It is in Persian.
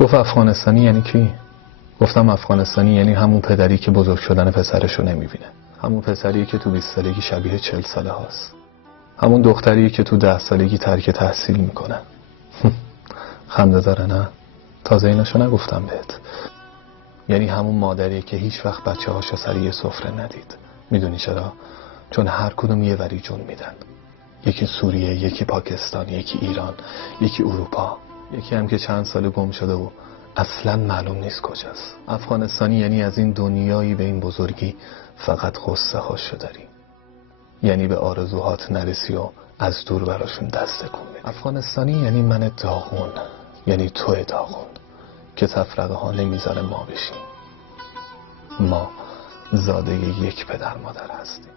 گفت افغانستانی یعنی کی؟ گفتم افغانستانی یعنی همون پدری که بزرگ شدن پسرشو نمیبینه، همون پسری که تو 20 سالگی شبیه 40 ساله هاست، همون دختری که تو 10 سالگی ترک تحصیل میکنه. خنده داره نه؟ تازه ایناشو نگفتم بهت. یعنی همون مادری که هیچ وقت بچه هاشو سر یه سفره ندید. میدونی چرا؟ چون هر کدوم یه وری جون میدن. یکی سوریه، یکی پاکستان، یکی ایران، یکی اروپا، یکی هم که چند ساله گم شده و اصلا معلوم نیست کجاست. افغانستانی یعنی از این دنیایی به این بزرگی فقط قصه هاشو داری، یعنی به آرزوهات نرسی و از دور براشون دست کن. افغانستانی یعنی من داغون، یعنی تو داغون که تفرقه ها نمیذاره ما بشیم. ما زاده یک پدر مادر هستیم.